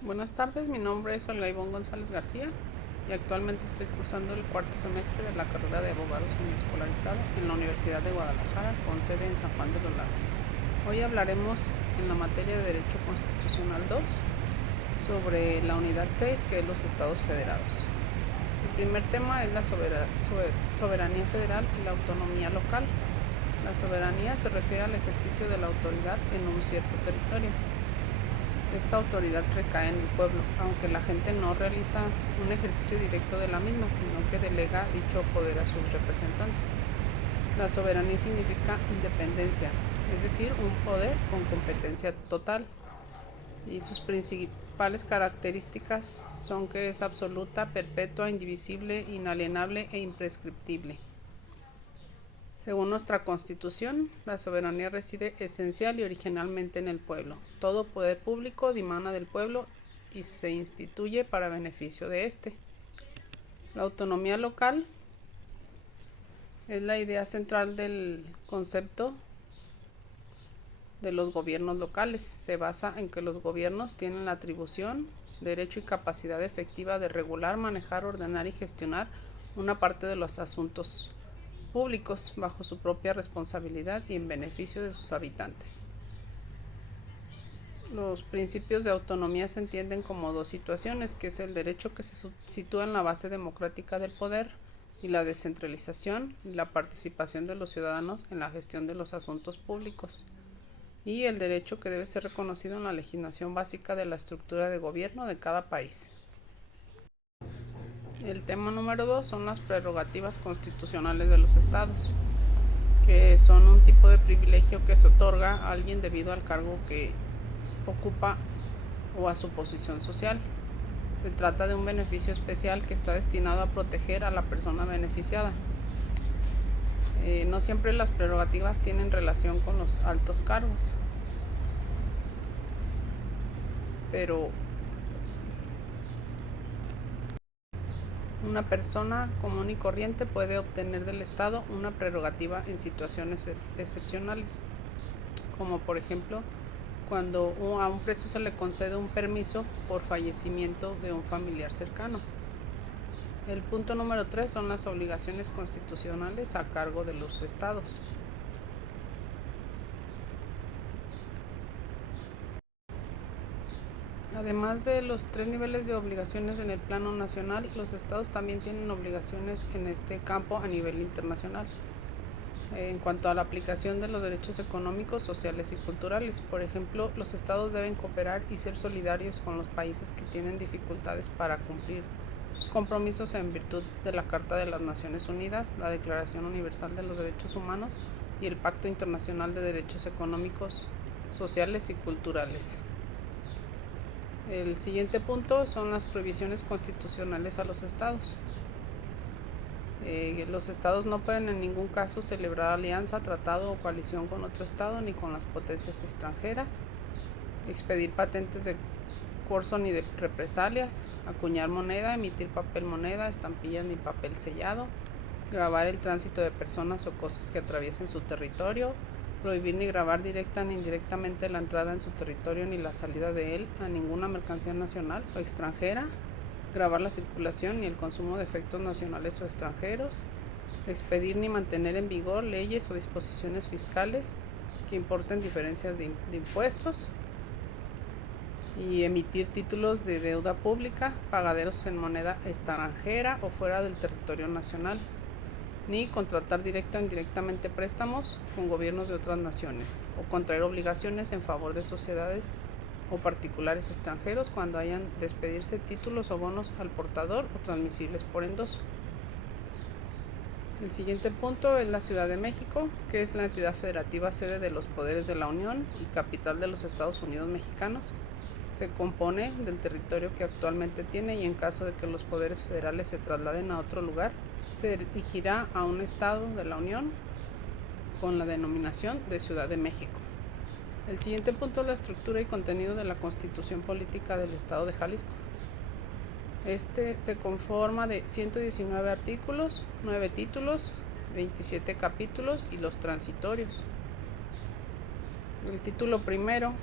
Buenas tardes, mi nombre es Olga Ivonne González García y actualmente estoy cursando el cuarto semestre de la carrera de abogado semiescolarizado en la Universidad de Guadalajara con sede en San Juan de los Lagos. Hoy hablaremos en la materia de Derecho Constitucional 2 sobre la unidad 6, que es los estados federados. El primer tema es la soberanía federal y la autonomía local. La soberanía se refiere al ejercicio de la autoridad en un cierto territorio. Esta autoridad recae en el pueblo, aunque la gente no realiza un ejercicio directo de la misma, sino que delega dicho poder a sus representantes. La soberanía significa independencia, es decir, un poder con competencia total, y sus principales características son que es absoluta, perpetua, indivisible, inalienable e imprescriptible. Según nuestra Constitución, la soberanía reside esencial y originalmente en el pueblo. Todo poder público dimana del pueblo y se instituye para beneficio de éste. La autonomía local es la idea central del concepto de los gobiernos locales. Se basa en que los gobiernos tienen la atribución, derecho y capacidad efectiva de regular, manejar, ordenar y gestionar una parte de los asuntos públicos bajo su propia responsabilidad y en beneficio de sus habitantes. Los principios de autonomía se entienden como dos situaciones, que es el derecho, que se sitúa en la base democrática del poder, y la descentralización y la participación de los ciudadanos en la gestión de los asuntos públicos, y el derecho, que debe ser reconocido en la legislación básica de la estructura de gobierno de cada país. El tema número 2 son las prerrogativas constitucionales de los estados, que son un tipo de privilegio que se otorga a alguien debido al cargo que ocupa o a su posición social. Se trata de un beneficio especial que está destinado a proteger a la persona beneficiada. No siempre las prerrogativas tienen relación con los altos cargos, pero una persona común y corriente puede obtener del Estado una prerrogativa en situaciones excepcionales, como por ejemplo cuando a un preso se le concede un permiso por fallecimiento de un familiar cercano. El punto número 3 son las obligaciones constitucionales a cargo de los estados. Además de los 3 niveles de obligaciones en el plano nacional, los estados también tienen obligaciones en este campo a nivel internacional. En cuanto a la aplicación de los derechos económicos, sociales y culturales, por ejemplo, los estados deben cooperar y ser solidarios con los países que tienen dificultades para cumplir sus compromisos en virtud de la Carta de las Naciones Unidas, la Declaración Universal de los Derechos Humanos y el Pacto Internacional de Derechos Económicos, Sociales y Culturales. El siguiente punto son las prohibiciones constitucionales a los estados. Los estados no pueden en ningún caso celebrar alianza, tratado o coalición con otro estado ni con las potencias extranjeras, expedir patentes de curso ni de represalias, acuñar moneda, emitir papel moneda, estampillas ni papel sellado, grabar el tránsito de personas o cosas que atraviesen su territorio, prohibir ni grabar directa ni indirectamente la entrada en su territorio ni la salida de él a ninguna mercancía nacional o extranjera, grabar la circulación ni el consumo de efectos nacionales o extranjeros, expedir ni mantener en vigor leyes o disposiciones fiscales que importen diferencias de impuestos, y emitir títulos de deuda pública, pagaderos en moneda extranjera o fuera del territorio nacional, ni contratar directa o indirectamente préstamos con gobiernos de otras naciones, o contraer obligaciones en favor de sociedades o particulares extranjeros cuando hayan de expedirse títulos o bonos al portador o transmisibles por endoso. El siguiente punto es la Ciudad de México, que es la entidad federativa sede de los poderes de la Unión y capital de los Estados Unidos mexicanos. Se compone del territorio que actualmente tiene, y en caso de que los poderes federales se trasladen a otro lugar, se dirigirá a un estado de la Unión con la denominación de Ciudad de México. El siguiente punto es la estructura y contenido de la Constitución Política del Estado de Jalisco. Este se conforma de 119 artículos, 9 títulos, 27 capítulos y los transitorios. El título primero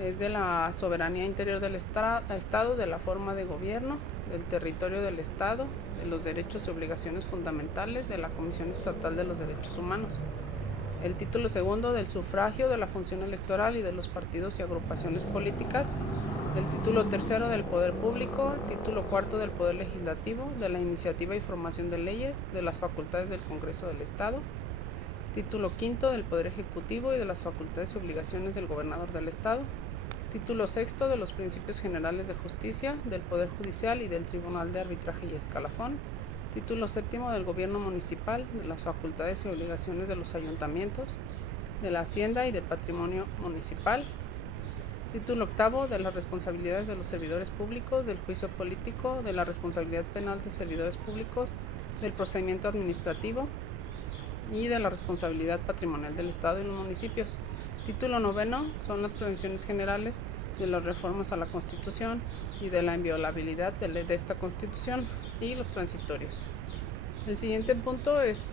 Es de la soberanía interior del Estado, de la forma de gobierno, del territorio del Estado, de los derechos y obligaciones fundamentales, de la Comisión Estatal de los Derechos Humanos. El título segundo del sufragio, de la función electoral y de los partidos y agrupaciones políticas. El título tercero del poder público. Título cuarto del poder legislativo, de la iniciativa y formación de leyes, de las facultades del Congreso del Estado. Título quinto del poder ejecutivo y de las facultades y obligaciones del gobernador del Estado. Título sexto de los principios generales de justicia, del poder judicial y del tribunal de arbitraje y escalafón. Título séptimo del gobierno municipal, de las facultades y obligaciones de los ayuntamientos, de la hacienda y del patrimonio municipal. Título octavo de las responsabilidades de los servidores públicos, del juicio político, de la responsabilidad penal de servidores públicos, del procedimiento administrativo y de la responsabilidad patrimonial del Estado y los municipios. Título noveno son las prevenciones generales de las reformas a la Constitución y de la inviolabilidad de esta Constitución y los transitorios. El siguiente punto es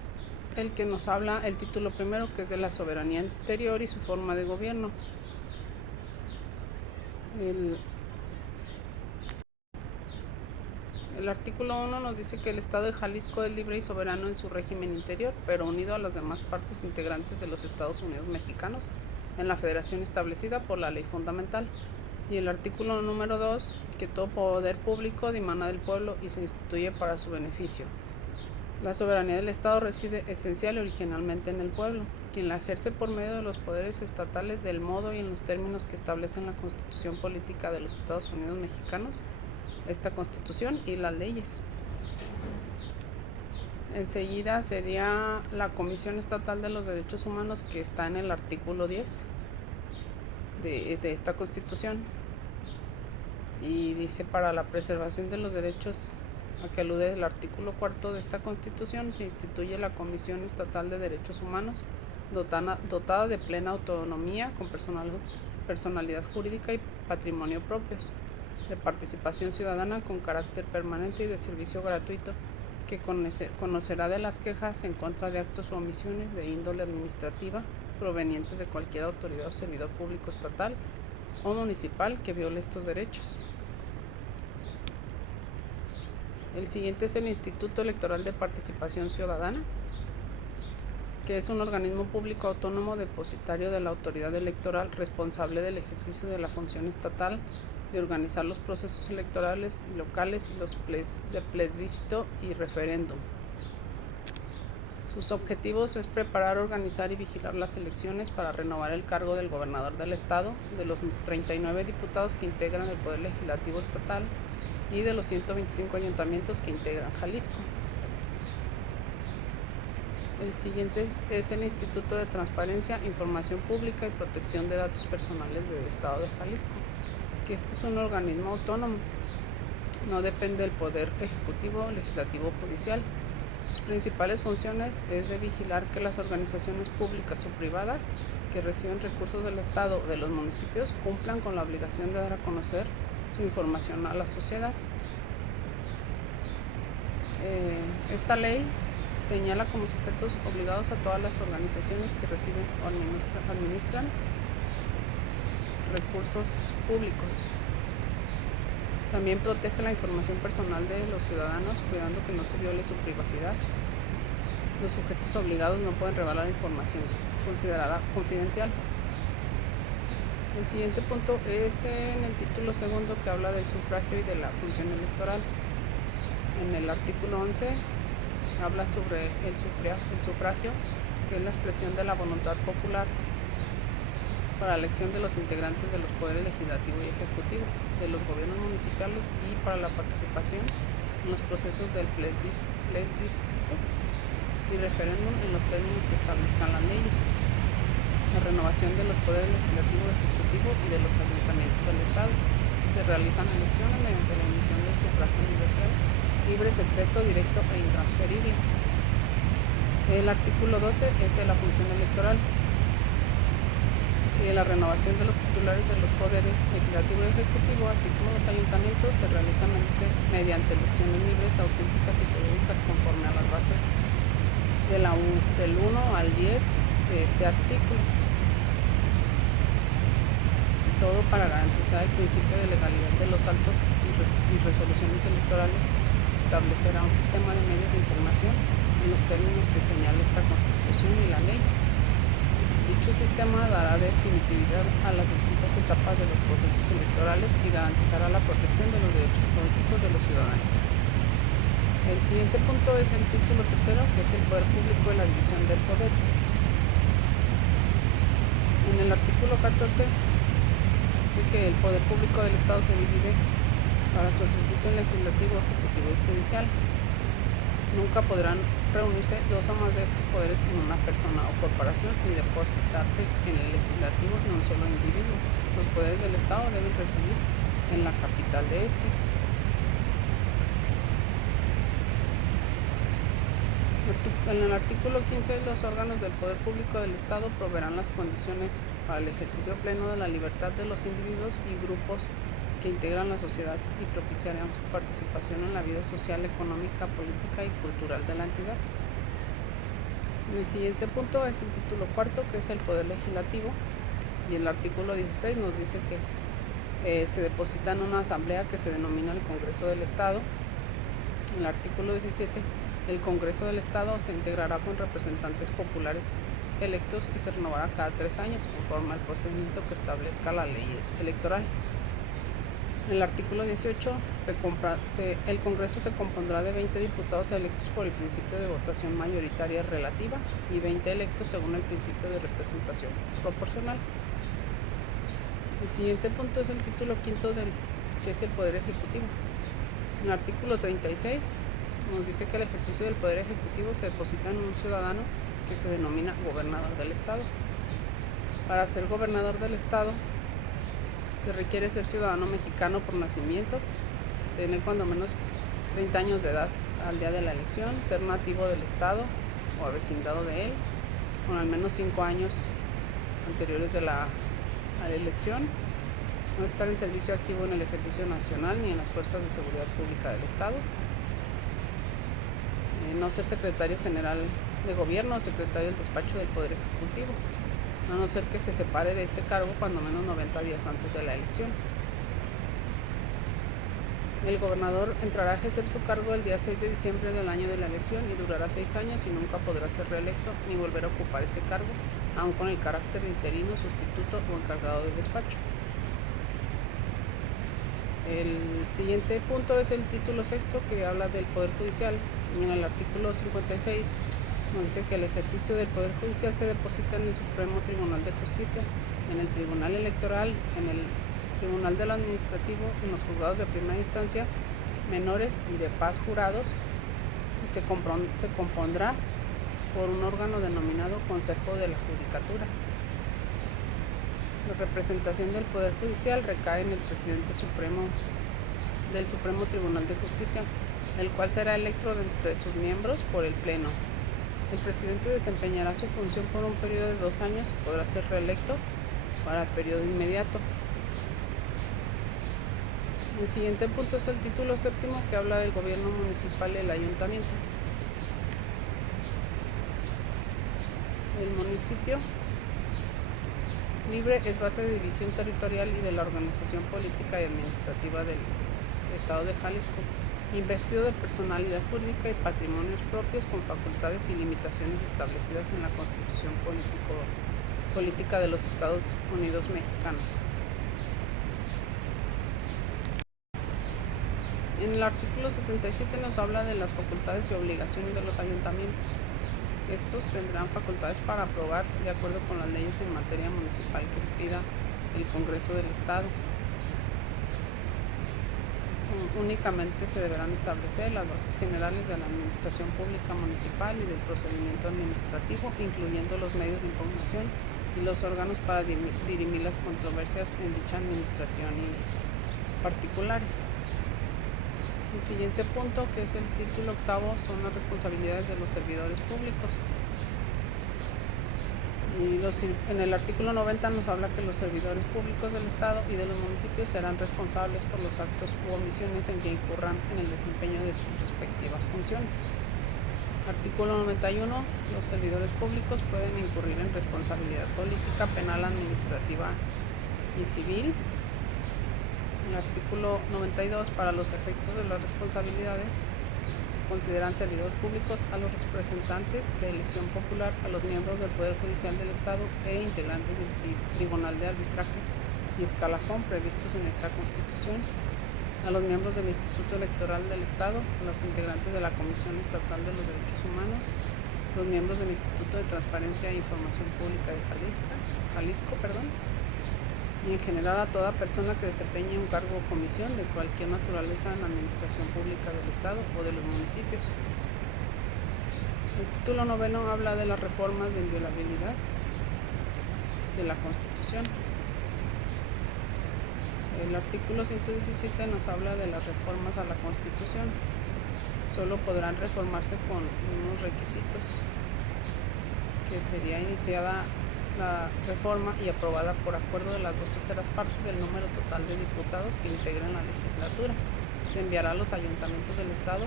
el que nos habla el título primero, que es de la soberanía interior y su forma de gobierno. El artículo 1 nos dice que el Estado de Jalisco es libre y soberano en su régimen interior, pero unido a las demás partes integrantes de los Estados Unidos mexicanos en la federación establecida por la ley fundamental. Y el artículo número 2, que todo poder público dimana del pueblo y se instituye para su beneficio. La soberanía del Estado reside esencial y originalmente en el pueblo, quien la ejerce por medio de los poderes estatales del modo y en los términos que establecen la Constitución Política de los Estados Unidos Mexicanos, esta Constitución y las leyes. Enseguida sería la Comisión Estatal de los Derechos Humanos, que está en el artículo 10 de esta Constitución, y dice: para la preservación de los derechos a que alude el artículo 4 de esta Constitución, se instituye la Comisión Estatal de Derechos Humanos, dotada de plena autonomía, con personalidad jurídica y patrimonio propios, de participación ciudadana con carácter permanente y de servicio gratuito, que conocerá de las quejas en contra de actos o omisiones de índole administrativa provenientes de cualquier autoridad o servidor público estatal o municipal que viole estos derechos. El siguiente es el Instituto Electoral de Participación Ciudadana, que es un organismo público autónomo depositario de la autoridad electoral, responsable del ejercicio de la función estatal de organizar los procesos electorales locales y los de plebiscito y referéndum. Sus objetivos es preparar, organizar y vigilar las elecciones para renovar el cargo del gobernador del estado, de los 39 diputados que integran el poder legislativo estatal y de los 125 ayuntamientos que integran Jalisco. El siguiente es el Instituto de Transparencia, Información Pública y Protección de Datos Personales del Estado de Jalisco, que este es un organismo autónomo, no depende del poder ejecutivo, legislativo o judicial. Sus principales funciones es de vigilar que las organizaciones públicas o privadas que reciben recursos del Estado o de los municipios cumplan con la obligación de dar a conocer su información a la sociedad. Esta ley señala como sujetos obligados a todas las organizaciones que reciben o administran recursos públicos. También protege la información personal de los ciudadanos, cuidando que no se viole su privacidad. Los sujetos obligados no pueden revelar información considerada confidencial. El siguiente punto es en el título segundo, que habla del sufragio y de la función electoral. En el artículo 11 habla sobre el sufragio, que es la expresión de la voluntad popular para la elección de los integrantes de los poderes legislativo y ejecutivo, de los gobiernos municipales y para la participación en los procesos del plebiscito y referéndum en los términos que establezcan las leyes. La renovación de los poderes legislativo, ejecutivo y de los ayuntamientos del Estado. Se realizan elecciones mediante la emisión del sufragio universal, libre, secreto, directo e intransferible. El artículo 12 es de la función electoral, que la renovación de los titulares de los poderes legislativo y ejecutivo, así como los ayuntamientos, se realiza mediante elecciones libres, auténticas y periódicas, conforme a las bases del 1 al 10 de este artículo. todo para garantizar el principio de legalidad de los actos y resoluciones electorales. Se establecerá un sistema de medios de impugnación en los términos que señala esta Constitución y la ley. Dicho sistema dará definitividad a las distintas etapas de los procesos electorales y garantizará la protección de los derechos políticos de los ciudadanos. El siguiente punto es el título tercero, que es el poder público y la división de poderes. En el artículo 14 dice que el poder público del Estado se divide para su ejercicio legislativo, ejecutivo y judicial. Nunca podrán reunirse dos o más de estos poderes en una persona o corporación, ni depositarse en el legislativo en un solo individuo. Los poderes del Estado deben residir en la capital de este. En el artículo 15, los órganos del poder público del Estado proveerán las condiciones para el ejercicio pleno de la libertad de los individuos y grupos que integran la sociedad y propiciarán su participación en la vida social, económica, política y cultural de la entidad. El siguiente punto es el título cuarto, que es el poder legislativo, y el artículo 16 nos dice que se deposita en una asamblea que se denomina el Congreso del Estado. El artículo 17, el Congreso del Estado se integrará con representantes populares electos y se renovará cada 3 años conforme al procedimiento que establezca la ley electoral. En el artículo 18, el Congreso se compondrá de 20 diputados electos por el principio de votación mayoritaria relativa y 20 electos según el principio de representación proporcional. El siguiente punto es el título quinto, que es el Poder Ejecutivo. En el artículo 36 nos dice que el ejercicio del Poder Ejecutivo se deposita en un ciudadano que se denomina gobernador del Estado. Para ser gobernador del Estado se requiere ser ciudadano mexicano por nacimiento, tener cuando menos 30 años de edad al día de la elección, ser nativo del Estado o avecindado de él, con al menos 5 años anteriores a la elección, no estar en servicio activo en el ejercicio nacional ni en las fuerzas de seguridad pública del Estado, no ser secretario general de gobierno o secretario del despacho del Poder Ejecutivo, a no ser que se separe de este cargo cuando menos 90 días antes de la elección. El gobernador entrará a ejercer su cargo el día 6 de diciembre del año de la elección y durará 6 años y nunca podrá ser reelecto ni volver a ocupar ese cargo, aun con el carácter de interino, sustituto o encargado de despacho. El siguiente punto es el título sexto, que habla del Poder Judicial. En el artículo 56 nos dice que el ejercicio del Poder Judicial se deposita en el Supremo Tribunal de Justicia, en el Tribunal Electoral, en el Tribunal de lo Administrativo, en los juzgados de primera instancia, menores y de paz jurados, y se compondrá por un órgano denominado Consejo de la Judicatura. La representación del Poder Judicial recae en el presidente supremo del Supremo Tribunal de Justicia, el cual será electo de entre sus miembros por el Pleno. El presidente desempeñará su función por un periodo de 2 años y podrá ser reelecto para el periodo inmediato. El siguiente punto es el título séptimo, que habla del gobierno municipal y el ayuntamiento. El municipio libre es base de división territorial y de la organización política y administrativa del Estado de Jalisco, investido de personalidad jurídica y patrimonios propios con facultades y limitaciones establecidas en la Constitución Política de los Estados Unidos Mexicanos. En el artículo 77 nos habla de las facultades y obligaciones de los ayuntamientos. Estos tendrán facultades para aprobar, de acuerdo con las leyes en materia municipal que expida el Congreso del Estado. Únicamente se deberán establecer las bases generales de la administración pública municipal y del procedimiento administrativo, incluyendo los medios de impugnación y los órganos para dirimir las controversias en dicha administración y particulares. El siguiente punto, que es el título octavo, son las responsabilidades de los servidores públicos. En el artículo 90 nos habla que los servidores públicos del Estado y de los municipios serán responsables por los actos u omisiones en que incurran en el desempeño de sus respectivas funciones. Artículo 91. Los servidores públicos pueden incurrir en responsabilidad política, penal, administrativa y civil. El artículo 92, para los efectos de las responsabilidades, consideran servidores públicos a los representantes de elección popular, a los miembros del Poder Judicial del Estado e integrantes del Tribunal de Arbitraje y Escalafón previstos en esta Constitución, a los miembros del Instituto Electoral del Estado, a los integrantes de la Comisión Estatal de los Derechos Humanos, los miembros del Instituto de Transparencia e Información Pública de Jalisco, y en general a toda persona que desempeñe un cargo o comisión de cualquier naturaleza en la administración pública del Estado o de los municipios. El título noveno habla de las reformas de inviolabilidad de la Constitución. El artículo 117 nos habla de las reformas a la Constitución. Solo podrán reformarse con unos requisitos, que sería iniciada la reforma y aprobada por acuerdo de las 2/3 partes del número total de diputados que integren la legislatura. Se enviará a los ayuntamientos del Estado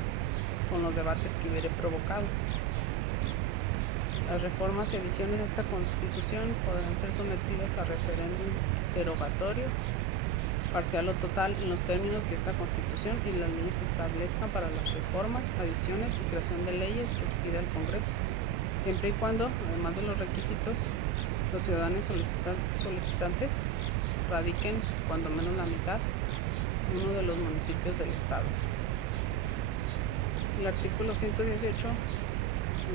con los debates que hubiere provocado. Las reformas y adiciones a esta Constitución podrán ser sometidas a referéndum derogatorio, parcial o total, en los términos que esta Constitución y las leyes establezcan para las reformas, adiciones y creación de leyes que expida el Congreso, siempre y cuando, además de los requisitos, los ciudadanos solicitantes radiquen cuando menos la mitad en uno de los municipios del Estado. El artículo 118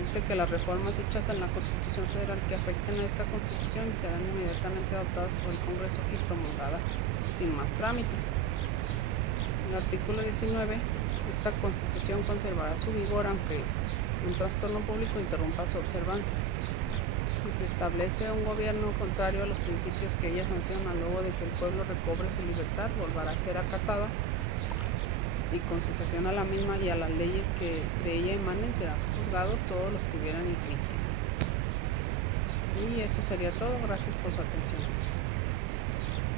dice que las reformas hechas en la Constitución Federal que afecten a esta Constitución serán inmediatamente adoptadas por el Congreso y promulgadas sin más trámite. El artículo 19, esta Constitución conservará su vigor aunque un trastorno público interrumpa su observancia. Si se establece un gobierno contrario a los principios que ella sanciona luego de que el pueblo recobre su libertad, volverá a ser acatada y con sujeción a la misma y a las leyes que de ella emanen serán juzgados todos los que hubieran infringido. Y eso sería todo. Gracias por su atención.